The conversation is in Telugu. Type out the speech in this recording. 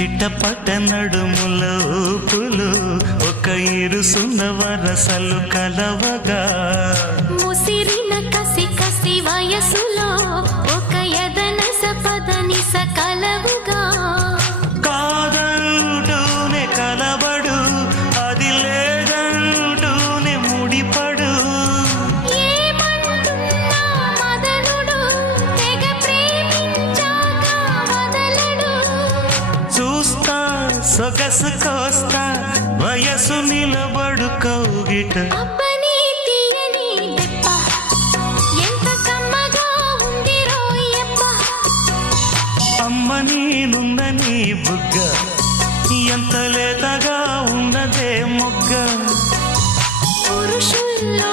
చిట్టపట్ట నడుముల ఊపులు ఒక ఇరుసున్న వరసలు కలవగా ముసిరిన కసి కసి వయసులో ఒక యదన సపదని సకలవుగా కాదంటూనే కలబడు అది లేదంటూనే ముడిపడు ఏమంటున్నా మదనుడు తెగ ప్రేమించాక వదలడు చూస్తా సొగసు కోస్తా వయసు నిలబడు కౌగిట అబ్బని తీయని దెబ్బ ఎంత కమ్మగా ఉంది రోయప్ప అమ్మ నేనున్న నీ బుగ్గ ఎంత లేతగా ఉన్నదే మొగ్గ పురుషుల్లో